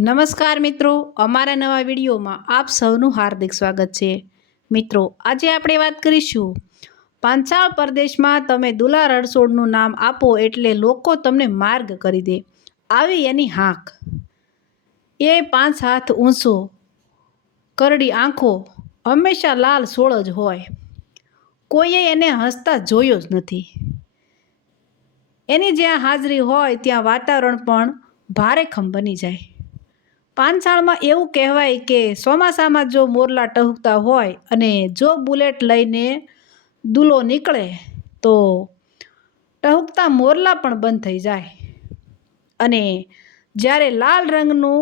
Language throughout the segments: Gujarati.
નમસ્કાર મિત્રો, અમારા નવા વિડીયોમાં આપ સૌનું હાર્દિક સ્વાગત છે। મિત્રો, આજે આપણે વાત કરીશું પાંચાળ પ્રદેશમાં તમે દુલા રણછોડનું નામ આપો એટલે લોકો તમને માર્ગ કરી દે, આવી એની હાંક। એ 5 હાથ ઊંચો, કરડી આંખો, હંમેશા લાલ સોળ જ હોય, કોઈએ એને હસતા જોયો જ નથી। એની જ્યાં હાજરી હોય ત્યાં વાતાવરણ પણ ભારેખમ બની જાય। પાંચાળમાં એવું કહેવાય કે ચોમાસામાં જો મોરલા ટહુકતા હોય અને જો બુલેટ લઈને દુલો નીકળે તો ટહુકતા મોરલા પણ બંધ થઈ જાય, અને જ્યારે લાલ રંગનું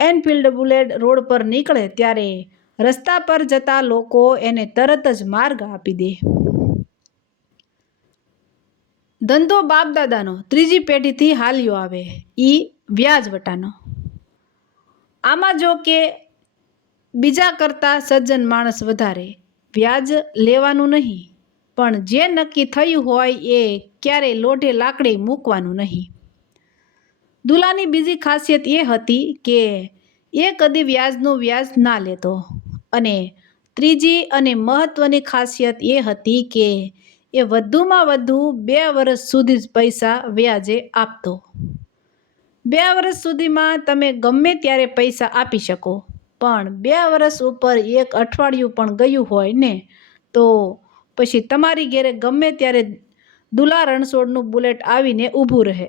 એનફિલ્ડ બુલેટ રોડ પર નીકળે ત્યારે રસ્તા પર જતા લોકો એને તરત જ માર્ગ આપી દે। ધંધો બાપદાદાનો ત્રીજી પેઢીથી હાલ્યો આવે, ઈ વ્યાજવટાનો। આમાં જો કે બીજા કરતાં સજ્જન માણસ વધારે, વ્યાજ લેવાનું નહીં, પણ જે નક્કી થયું હોય એ ક્યારેય લોઢે લાકડી મૂકવાનું નહીં। દુલાની બીજી ખાસિયત એ હતી કે એ કદી વ્યાજનું વ્યાજ ના લેતો, અને ત્રીજી અને મહત્ત્વની ખાસિયત એ હતી કે એ વધુમાં વધુ 2 વર્ષ સુધી જ પૈસા વ્યાજે આપતો। 2 વર્ષ સુધીમાં તમે ગમે ત્યારે પૈસા આપી શકો, પણ 2 વર્ષ ઉપર 1 અઠવાડિયું પણ ગયું હોય ને તો પછી તમારી ઘેરે ગમે ત્યારે દુલા રણછોડનું બુલેટ આવીને ઊભું રહે,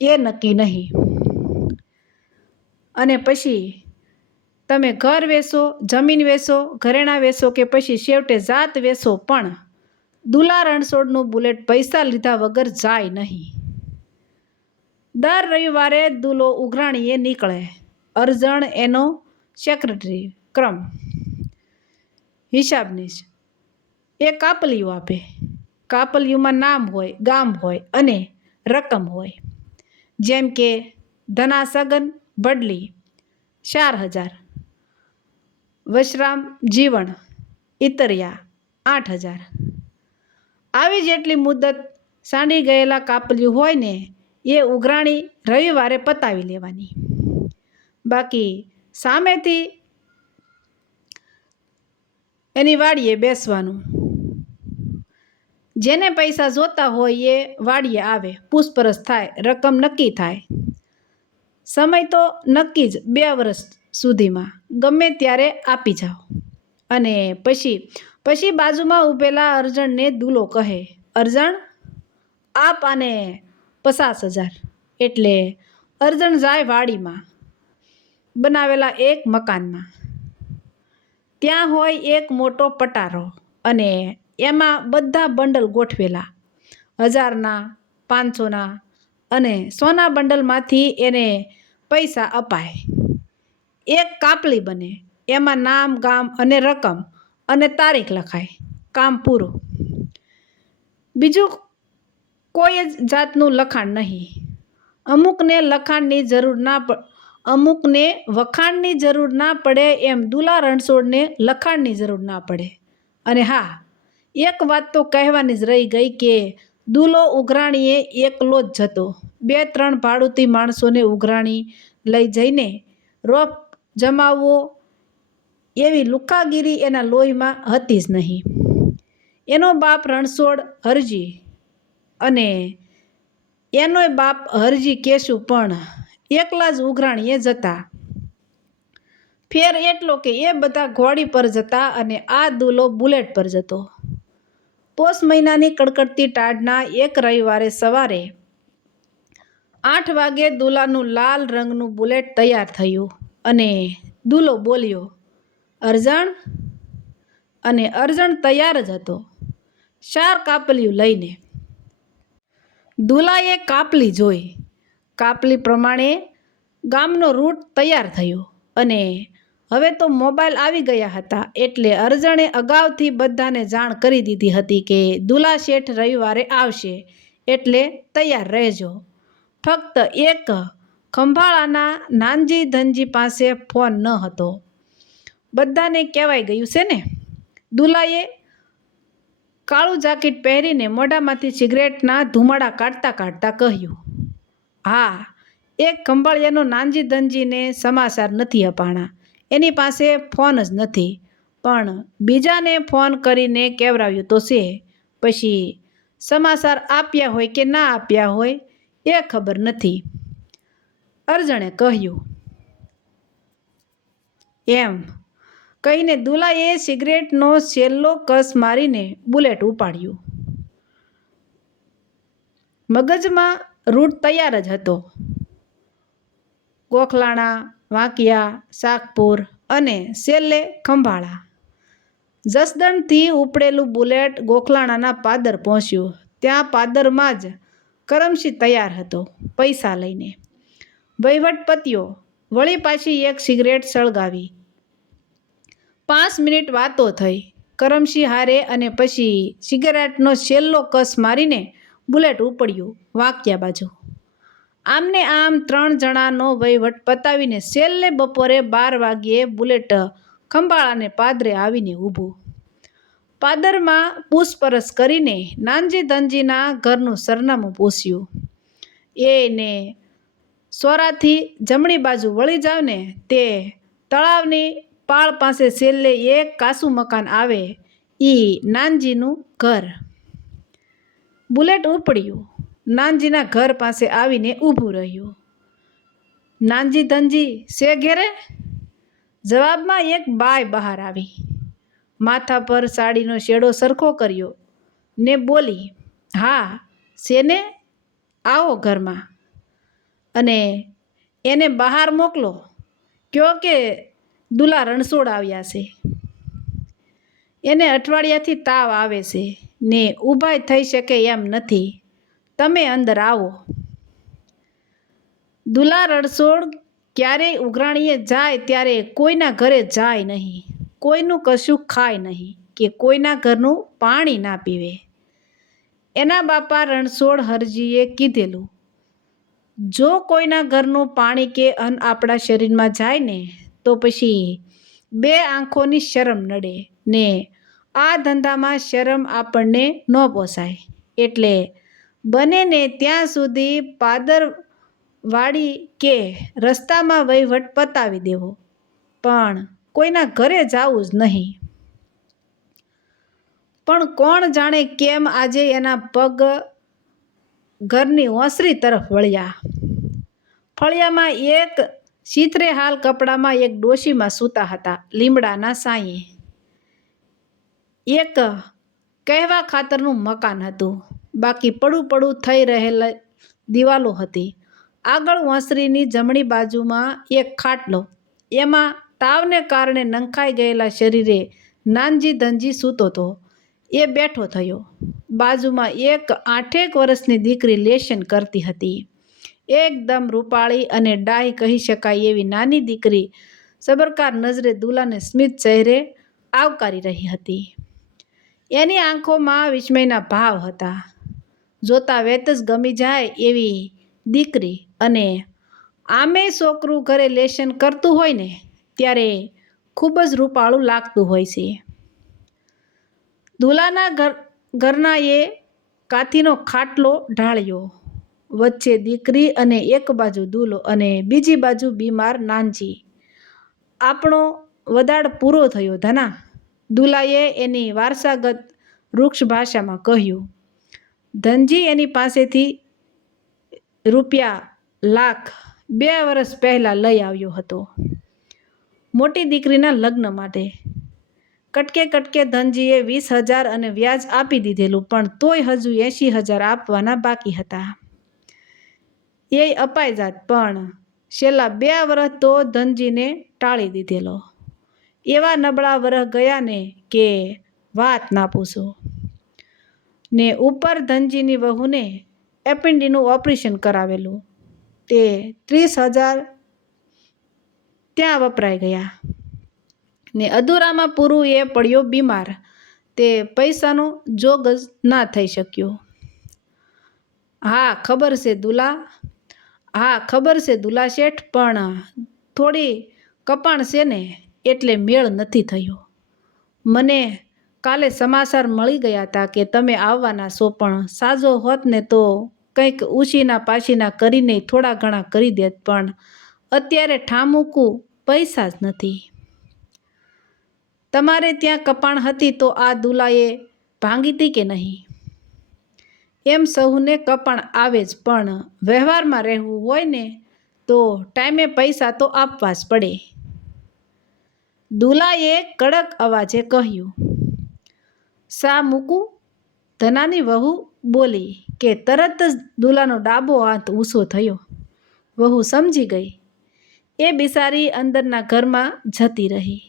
એ નક્કી નહીં। અને પછી તમે ઘર વેચો, જમીન વેચો, ઘરેણાં વેચો કે પછી છેવટે જાત વેચો, પણ દુલા રણછોડનું બુલેટ પૈસા લીધા વગર જાય નહીં। દર રવિવારે દુલો ઉઘરાણીએ નીકળે, અરજણ એનો સેક્રેટરી, ક્રમ હિસાબનીશ। એ કાપલીઓ આપે, કાપલીઓમાં નામ હોય, ગામ હોય અને રકમ હોય, જેમ કે ધના સગન ભડલી 4000, વશરામ જીવણ ઇતરિયા 8000, આવી જેટલી મુદત સાંડી ગયેલા કાપલીઓ હોય ને એ ઉઘરાણી રવિવારે પતાવી લેવાની, બાકી સામેથી એની વાડીએ બેસવાનું। જેને પૈસા જોતા હોય એ વાડીએ આવે, પૂછપરછ થાય, રકમ નક્કી થાય। સમય તો નક્કી જ 2 વર્ષ સુધીમાં ગમે ત્યારે આપી જાઓ। અને પછી બાજુમાં ઊભેલા અરજણને દુલો કહે, અરજણ આપ આને 50000, એટલે અરજણ જાય વાડીમાં બનાવેલા એક મકાનમાં। ત્યાં હોય એક મોટો પટારો અને એમાં બધા બંડલ ગોઠવેલા, 1000ના, 500ના અને 100ના બંડલમાંથી એને પૈસા અપાય। એક કાપલી બને, એમાં નામ, ગામ અને રકમ અને તારીખ લખાય, કામ પૂરું। બીજું કોઈ જ જાતનું લખાણ નહીં। અમુકને વખાણની જરૂર ના પડે એમ દુલા રણછોડને લખાણની જરૂર ના પડે। અને હા, એક વાત તો કહેવાની જ રહી ગઈ કે દુલો ઉઘરાણીએ એકલો જ જતો, 2-3 ભાડુતી માણસોને ઉઘરાણી લઈ જઈને રોપ જમાવવો એવી લુખ્ખાગીરી એના લોહીમાં હતી જ નહીં। એનો બાપ રણછોડ હરજી અને એનોય બાપ હરજી કેશુ પણ એકલા જ ઉઘરાણીએ જતા। ફેર એટલો કે એ બધા ઘોડી પર જતા અને આ દુલો બુલેટ પર જતો। પોષ મહિનાની કડકડતી ટાઢના એક રવિવારે સવારે 8 વાગે દુલાનું લાલ રંગનું બુલેટ તૈયાર થયું અને દુલો બોલ્યો, અરજણ? અને અરજણ તૈયાર જ હતો, 4 કાપલીઓ લઈને। દુલાએ કાપલી જોઈ, કાપલી પ્રમાણે ગામનો રૂટ તૈયાર થયો, અને હવે તો મોબાઈલ આવી ગયા હતા એટલે અરજણે અગાઉથી બધાને જાણ કરી દીધી હતી કે દુલા શેઠ રવિવારે આવશે એટલે તૈયાર રહેજો। ફક્ત એક ખંભાળાના નાનજી ધનજી પાસે ફોન ન હતો। બધાને કહેવાય ગયું છે ને? દુલાએ કાળું જાકીટ પહેરીને મોઢામાંથી સિગરેટના ધુમાડા કાઢતા કાઢતા કહ્યું, હા, એક ખંભાળિયાનો નાનજી ધનજીને સમાચાર નથી અપાણા. એની પાસે ફોન જ નથી, પણ બીજાને ફોન કરીને કહેવરાવ્યું તો છે. પછી સમાચાર આપ્યા હોય કે ના આપ્યા હોય એ ખબર નથી. અરજણે કહ્યું. એમ કહીને દુલાએ સિગરેટનો છેલ્લો કસ મારીને બુલેટ ઉપાડ્યું. મગજમાં રૂટ તૈયાર જ હતો. ગોખલાણા, વાંકિયા, શાકપુર અને છેલ્લે ખંભાળા. જસદણથી ઉપડેલું બુલેટ ગોખલાણાના પાદર પહોંચ્યું. ત્યાં પાદરમાં જ કરમસી તૈયાર હતો પૈસા લઈને. વહીવટ પત્યો. વળી પાછી એક સિગરેટ સળગાવી. 5 મિનિટ વાતો થઈ કરમસી હારે અને પછી સિગરેટનો છેલ્લો કસ મારીને બુલેટ ઉપડ્યું વાંકિયા બાજુ. આમને આમ 3 જણાનો વહીવટ પતાવીને છેલ્લે બપોરે 12 વાગ્યે બુલેટ ખંભાળાને પાદરે આવીને ઊભું. પાદરમાં પૂછપરછ કરીને નાનજી ધનજીના ઘરનું સરનામું પૂછ્યું. એને સોરાથી જમણી બાજુ વળી જાવ ને તે તળાવની પાળ પાસે છેલ્લે એક કાચું મકાન આવે ઈ નાનજીનું ઘર. બુલેટ ઉપડ્યું. નાનજીના ઘર પાસે આવીને ઊભું રહ્યું. નાનજી ધનજી છે ઘેરે? જવાબમાં એક બાઈ બહાર આવી. માથા પર સાડીનો શેડો સરખો કર્યો ને બોલી, હા છે ને, આવો ઘરમાં. અને એને બહાર મોકલો. કયો કે દુલા રણછોડ આવ્યા છે. એને અઠવાડિયાથી તાવ આવે છે ને ઊભાય થઈ શકે એમ નથી. તમે અંદર આવો. દુલા રણછોડ ક્યારેય ઉઘરાણીએ જાય ત્યારે કોઈના ઘરે જાય નહીં, કોઈનું કશું ખાય નહીં કે કોઈના ઘરનું પાણી ના પીવે. એના બાપા રણછોડ હરજીએ કીધેલું, જો કોઈના ઘરનું પાણી કે અન્ન આપણા શરીરમાં જાય ને તો પછી 2 આંખોની શરમ નડે ને આ ધંધામાં શરમ આપણને ન પોસાય. એટલે બને ને ત્યાં સુધી પાદરવાડી કે રસ્તામાં વહીવટ પતાવી દેવો, પણ કોઈના ઘરે જાવું જ નહીં. પણ કોણ જાણે કેમ આજે એના પગ ઘરની ઓસરી તરફ વળ્યા. ફળિયામાં એક ચીથરે હાલ કપડામાં એક ડોશીમાં સૂતા હતા લીમડાના સાંયે. એક કહેવા ખાતરનું મકાન હતું, બાકી પડું પડું થઈ રહેલી દિવાલો હતી. આગળ ઓસરીની જમણી બાજુમાં એક ખાટલો, એમાં તાવને કારણે નંખાઈ ગયેલા શરીરે નાનજી ધનજી સૂતો હતો એ બેઠો થયો. બાજુમાં એક 8 વર્ષની દીકરી લેશન કરતી હતી. એકદમ રૂપાળી અને ડાહી કહી શકાય એવી નાની દીકરી સબરકાર નજરે દુલાને સ્મિત ચહેરે આવકારી રહી હતી. એની આંખોમાં વિસ્મયના ભાવ હતા. જોતા વેત જ ગમી જાય એવી દીકરી, અને આમે છોકરું ઘરે લેશન કરતું હોય ને ત્યારે ખૂબ જ રૂપાળું લાગતું હોય છે. દુલાના ઘરનાએ કાથીનો ખાટલો ઢાળ્યો. વચ્ચે દીકરી અને એક બાજુ દુલો અને બીજી બાજુ બીમાર નાનજી. આપણો વદાડ પૂરો થયો ધના, દુલાએ એની વારસાગત વૃક્ષ ભાષામાં કહ્યું. ધનજી એની પાસેથી ₹1,00,000 2 વર્ષ પહેલાં લઈ આવ્યો હતો મોટી દીકરીના લગ્ન માટે. કટકે કટકે ધનજીએ 20,000 અને વ્યાજ આપી દીધેલું, પણ તોય હજુ 80,000 આપવાના બાકી હતા. એ અપાઈ જાત, પણ છેલ્લા 2 વર્ષ તો ધનજીને ટાળી દીધેલો. એવા નબળા વર્ષ ગયા ને કે વાત ના પૂછો. ને ઉપર ધનજીની વહુને એપેન્ડિસનું ઓપરેશન કરાવેલું, તે 30,000 ત્યાં વપરાઈ ગયા. ને અધૂરામાં પૂરું એ પડ્યો બીમાર, તે પૈસાનો જોગ જ ના થઈ શક્યો. હા ખબર છે દુલા શેઠ, પણ થોડી કપાણ છે ને એટલે મેળ નથી થયો. મને કાલે સમાચાર મળી ગયા હતા કે તમે આવવાના છો, પણ સાજો હોત ને તો કંઈક ઉછીના પાછીના કરીને થોડા ઘણા કરી દેત, પણ અત્યારે ઠામુકું પૈસા જ નથી. તમારે ત્યાં કપાણ હતી તો આ દુલાએ ભાંગી હતી કે નહીં? એમ સહુને કપાણ આવે જ, પણ વ્યવહારમાં રહેવું હોય ને તો ટાઈમે પૈસા તો આપવા જ પડે. દુલાએ કડક અવાજે કહ્યું. શા મૂકું? ધનાની વહુ બોલી કે તરત જ દુલાનો ડાબો હાથ ઊંચો થયો. વહુ સમજી ગઈ. એ બિચારી અંદરના ઘરમાં જતી રહી.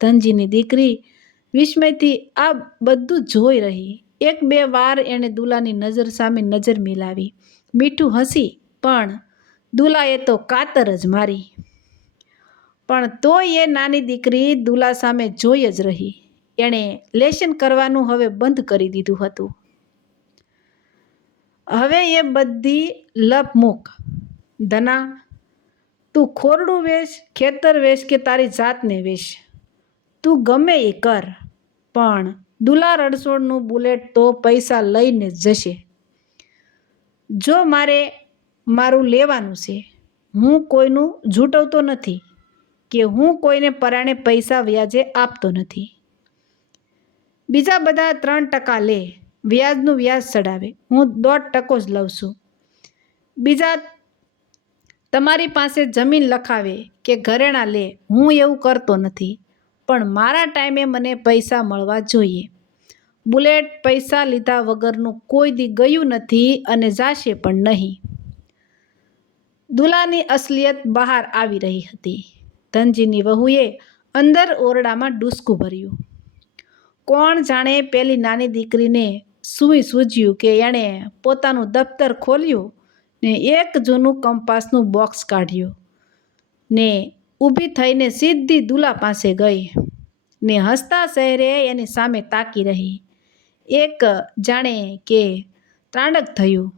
ધનજીની દીકરી વિસ્મયથી આ બધું જોઈ રહી. એક બે વાર એણે દુલાની નજર સામે નજર મિલાવી, મીઠું હસી, પણ દુલાએ તો કાતર જ મારી. પણ તોય એ નાની દીકરી દુલા સામે જોઈ જ રહી. એણે લેશન કરવાનું હવે બંધ કરી દીધું હતું. હવે એ બધી લપ મૂક. ધના, તું ખોરડું વેચ, ખેતર વેચ કે તારી જાતને વેચ, તું ગમે એ કર, પણ દુલા રણછોડનું બુલેટ તો પૈસા લઈને જ જશે. જો મારે મારું લેવાનું છે. હું કોઈનું ઝૂંટવતો નથી કે હું કોઈને પરાણે પૈસા વ્યાજે આપતો નથી. બીજા બધા 3% લે, વ્યાજનું વ્યાજ ચડાવે, હું 1.5% જ લઉં છું. બીજા તમારી પાસે જમીન લખાવે કે ઘરેણાં લે, હું એવું કરતો નથી, પણ મારા ટાઈમે મને પૈસા મળવા જોઈએ. બુલેટ પૈસા લીધા વગરનું કોઈ દી ગયું નથી અને જાશે પણ નહીં. દુલાની અસલિયત બહાર આવી રહી હતી. ધનજીની વહુએ અંદર ઓરડામાં ડૂસકું ભર્યું. કોણ જાણે પેલી નાની દીકરીને સૂઈ સૂજ્યું કે એણે પોતાનું દફતર ખોલ્યું ને એક જૂનું કંપાસનું બોક્સ કાઢ્યું ને ઊભી થઈને સીધી દુલા પાસે ગઈ ને હસતા ચહેરે એની સામે તાકી રહી. એક જાણે કે ત્રાંડક થયું.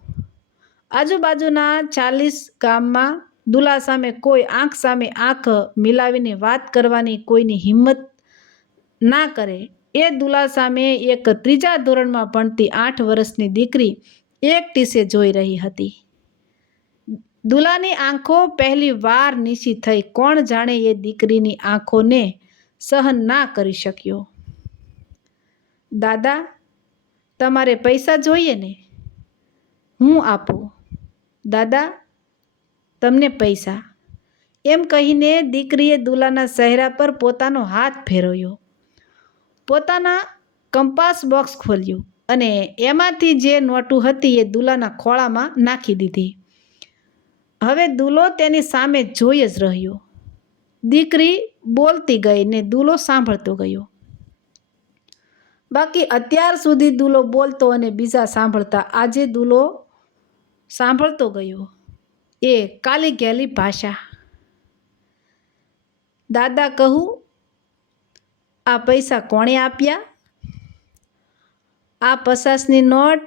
આજુબાજુના 40 ગામમાં દુલા સામે કોઈ આંખ સામે આંખ મિલાવીને વાત કરવાની કોઈની હિંમત ના કરે. એ દુલા સામે એક 3જા ધોરણમાં ભણતી 8 વર્ષની દીકરી એક ટીસે જોઈ રહી હતી. દુલાની આંખો પહેલી વાર નીચી થઈ. કોણ જાણે એ દીકરીની આંખોને સહન ના કરી શક્યો. દાદા, તમારે પૈસા જોઈએ ને? હું આપું. દાદા, તમને પૈસા. એમ કહીને દીકરીએ દુલાના ચહેરા પર પોતાનો હાથ ફેરવ્યો. પોતાના કંપાસ બોક્સ ખોલ્યું અને એમાંથી જે નોટું હતી એ દુલાના ખોળામાં નાખી દીધી. હવે દુલો તેની સામે જોઈ જ રહ્યો. દીકરી બોલતી ગઈ ને દુલો સાંભળતો ગયો. બાકી અત્યાર સુધી દુલો બોલતો અને બીજા સાંભળતા, આજે દુલો સાંભળતો ગયો. એ કાલી ગયેલી ભાષા. દાદા કહું, આ પૈસા કોણે આપ્યા? આ 50ની નોટ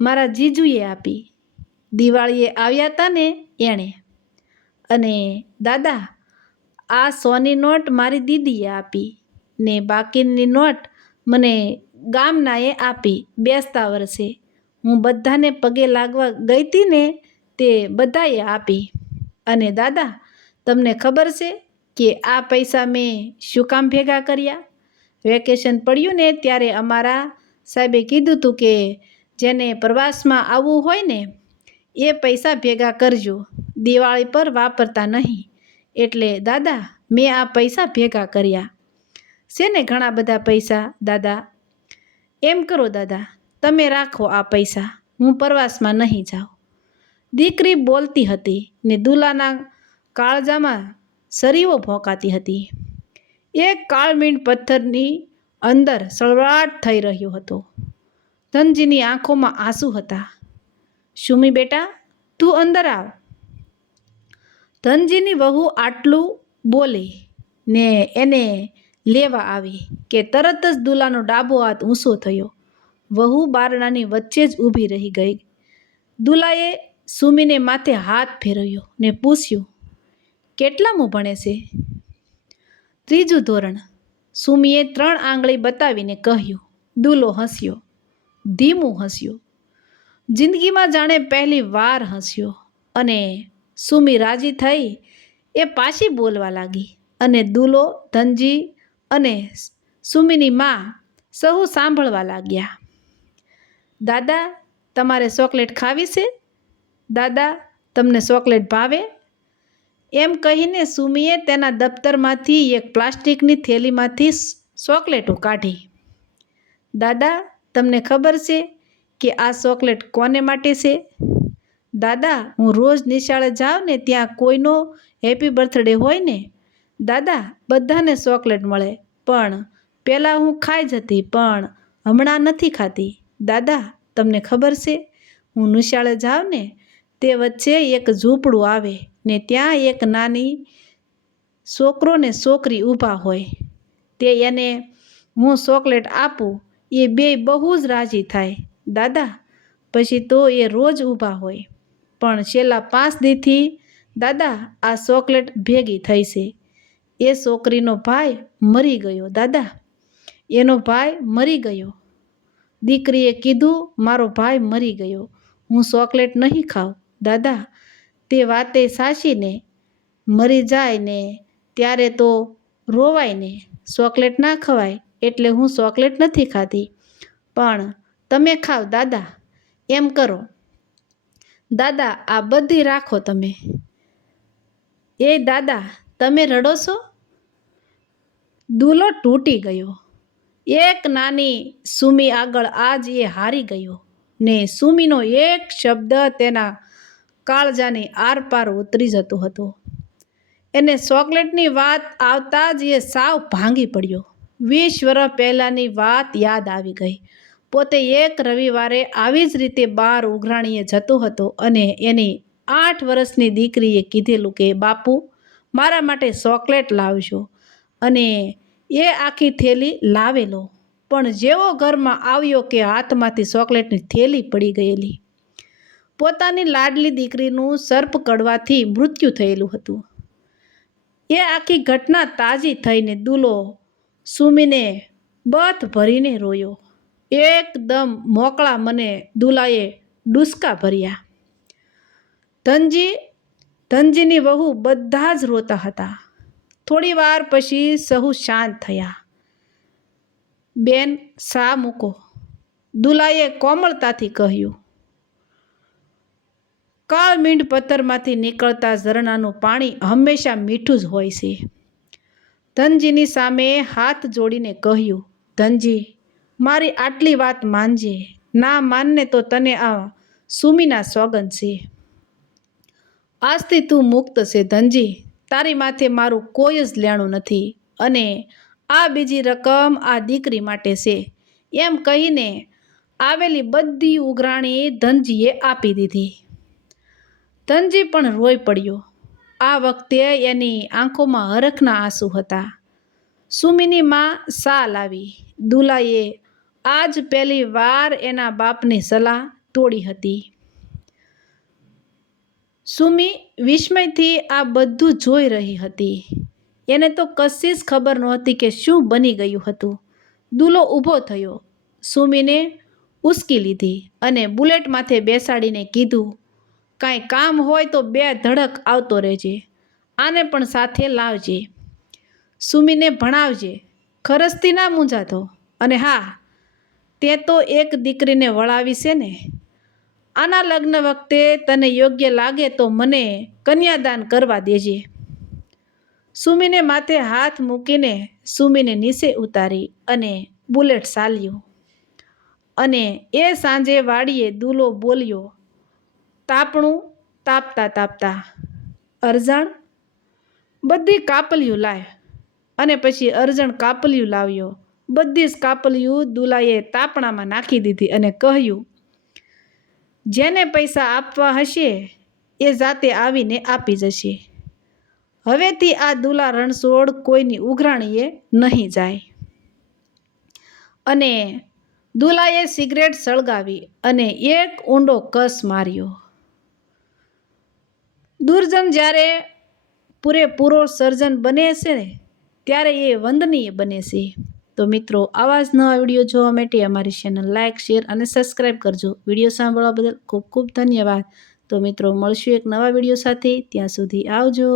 મારા જીજુએ આપી. દિવાળીએ આવ્યા હતા ને એણે. અને દાદા, આ 100ની નોટ મારી દીદીએ આપી ને બાકીની નોટ મને ગામનાએ આપી બેસતા વર્ષે. હું બધાને પગે લાગવા ગઈ હતી ને તે બધાએ આપી. અને દાદા, તમને ખબર છે કે આ પૈસા મેં શું કામ ભેગા કર્યા? વેકેશન પડ્યું ને ત્યારે અમારા સાહેબે કીધું હતું કે જેને પ્રવાસમાં આવવું હોય ને એ પૈસા ભેગા કરજો, દિવાળી પર વાપરતા નહીં. એટલે દાદા, મેં આ પૈસા ભેગા કર્યા છે ને ઘણા બધા પૈસા. દાદા, એમ કરો દાદા, તમે રાખો આ પૈસા, હું પ્રવાસમાં નહીં જાઉં. દીકરી બોલતી હતી ને દુલાના કાળજામાં સરીઓ ભોંકાતી હતી. એક કાળમીણ પથ્થરની અંદર સળવળાટ થઈ રહ્યો હતો. ધનજીની આંખોમાં આંસુ હતા. સુમી બેટા, તું અંદર આવ. ધનજીની વહુ આટલું બોલી ને એને લેવા આવી કે તરત જ દુલાનો ડાબો હાથ ઊંચો થયો. વહુ બારણાની વચ્ચે જ ઊભી રહી ગઈ. દુલાએ સુમીને માથે હાથ ફેરવ્યો ને પૂછ્યું, કેટલામું ભણે છે? 3જું ધોરણ. સુમીએ 3 આંગળી બતાવીને કહ્યું. દુલો હસ્યો, ધીમું હસ્યો. જિંદગીમાં જાણે પહેલી વાર હસ્યો અને સુમી રાજી થઈ એ પાછી બોલવા લાગી અને દુલો, ધનજી અને સુમીની માં સહુ સાંભળવા લાગ્યા. દાદા, તમારે ચોકલેટ ખાવી છે? દાદા, તમને ચોકલેટ ભાવે? એમ કહીને સુમીએ તેના દફતરમાંથી એક પ્લાસ્ટિકની થેલીમાંથી ચોકલેટો કાઢી. દાદા, તમને ખબર છે કે આ ચોકલેટ કોને માટે છે? દાદા, હું રોજ નિશાળે જાઉં ને ત્યાં કોઈનો હેપી બર્થડે હોય ને, દાદા, બધાને ચોકલેટ મળે, પણ પહેલાં હું ખાઈ જતી, પણ હમણાં નથી ખાતી. દાદા, તમને ખબર છે, હું નિશાળે જાઉં ને તે વચ્ચે એક ઝૂંપડું આવે ને ત્યાં એક નાની છોકરો ને છોકરી ઊભા હોય, તે એને હું ચોકલેટ આપું, એ બે બહુ જ રાજી થાય. દાદા, પછી તો એ રોજ ઊભા હોય, પણ છેલ્લા 5 દીથી દાદા આ ચોકલેટ ભેગી થઈ છે. એ છોકરીનો ભાઈ મરી ગયો. દાદા, એનો ભાઈ મરી ગયો. દીકરીએ કીધું, મારો ભાઈ મરી ગયો, હું ચોકલેટ નહીં ખાઉં. દાદા, તે વાતે સાચીને, મરી જાય ને ત્યારે તો રોવાય ને, ચોકલેટ ના ખવાય, એટલે હું ચોકલેટ નથી ખાતી. પણ તમે ખાવ દાદા, એમ કરો. દાદા, આ બધી રાખો તમે. એ દાદા, તમે રડો છો? દુલો તૂટી ગયો. એક નાની સુમી આગળ આજ એ હારી ગયો ને સુમીનો એક શબ્દ તેના કાળજાની આરપાર ઉતરી જતો હતો. એને ચોકલેટની વાત આવતા જ એ સાવ ભાંગી પડ્યો. 20 વર્ષ પહેલાંની વાત યાદ આવી ગઈ. પોતે એક રવિવારે આવી જ રીતે બહાર ઉઘરાણીએ જતો હતો અને એની 8 વર્ષની દીકરીએ કીધેલું કે બાપુ, મારા માટે ચોકલેટ લાવજો, અને એ આખી થેલી લાવેલો. પણ જેવો ઘરમાં આવ્યો કે હાથમાંથી ચોકલેટની થેલી પડી ગયેલી. પોતાની લાડલી દીકરીનું સર્પ કડવાથી મૃત્યુ થયેલું હતું. એ આખી ઘટના તાજી થઈને દુલો સુમીને બથ ભરીને રોયો. એકદમ મોકળા મને દુલાએ ડૂસકા ભર્યા. ધનજીની વહુ બધા જ રોતા હતા. થોડી વાર પછી સહુ શાંત થયા. બેન, શા મૂકો, દુલાએ કોમળતાથી કહ્યું. કાળમીંડ પથ્થરમાંથી નીકળતા ઝરણાનું પાણી હંમેશા મીઠું જ હોય છે. ધનજીની સામે હાથ જોડીને કહ્યું, ધનજી, મારી આટલી વાત માનજે, ના માનને તો તને આ સુમીના સોગંદ છે. આજથી તું મુક્ત છે ધનજી, તારી માથે મારું કોઈ જ લેણું નથી, અને આ બીજી રકમ આ દીકરી માટે છે. એમ કહીને આવેલી બધી ઉઘરાણી ધનજીએ આપી દીધી. ધનજી પણ રોઈ પડ્યો. આ વખતે એની આંખોમાં હરખના આંસુ હતા. સુમીની માં શા લાવી. દુલાએ આજ પહેલી વાર એના બાપની સલાહ તોડી હતી. સુમી વિસ્મયથી આ બધું જોઈ રહી હતી. એને તો કશી જ ખબર નહોતી કે શું બની ગયું હતું. દુલો ઊભો થયો, સુમીને ઉસકી લીધી અને બુલેટ માથે બેસાડીને કીધું, કાંઈ કામ હોય તો 2 ધડક આવતો રહેજે, આને પણ સાથે લાવજે, સુમીને ભણાવજે, ખરસથી ના મૂંઝાતો. અને હા, તે તો એક દીકરીને વળાવી છે ને, આના લગ્ન વખતે તને યોગ્ય લાગે તો મને કન્યાદાન કરવા દેજે. સુમીને માથે હાથ મૂકીને સુમીને નીચે ઉતારી અને બુલેટ ચાલ્યો. અને એ સાંજે વાડીએ દુલો બોલ્યો, તાપણું તાપતા તાપતા, અરજણ, બધી કાપલીઓ લાય. અને પછી અરજણ કાપલીઓ લાવ્યો. બધી જ કાપલીઓ દુલાએ તાપણામાં નાખી દીધી અને કહ્યું, જેને પૈસા આપવા હશે એ જાતે આવીને આપી જશે. હવેથી આ દુલા રણછોડ કોઈની ઉઘરાણીએ નહીં જાય. અને દુલાએ સિગરેટ સળગાવી અને એક ઊંડો કસ માર્યો. દુર્જન જ્યારે પૂરેપૂરો સર્જન બને છે ત્યારે એ વંદનીય બને છે. તો મિત્રો આવા જ નવા વિડીયો જોવા માટે અમારી ચેનલ લાઇક, શેર અને સબસ્ક્રાઈબ કરજો. વિડીયો સાંભળવા બદલ ખૂબ ખૂબ ધન્યવાદ. તો મિત્રો મળશું એક નવા વિડીયો સાથે. ત્યાં સુધી આવજો.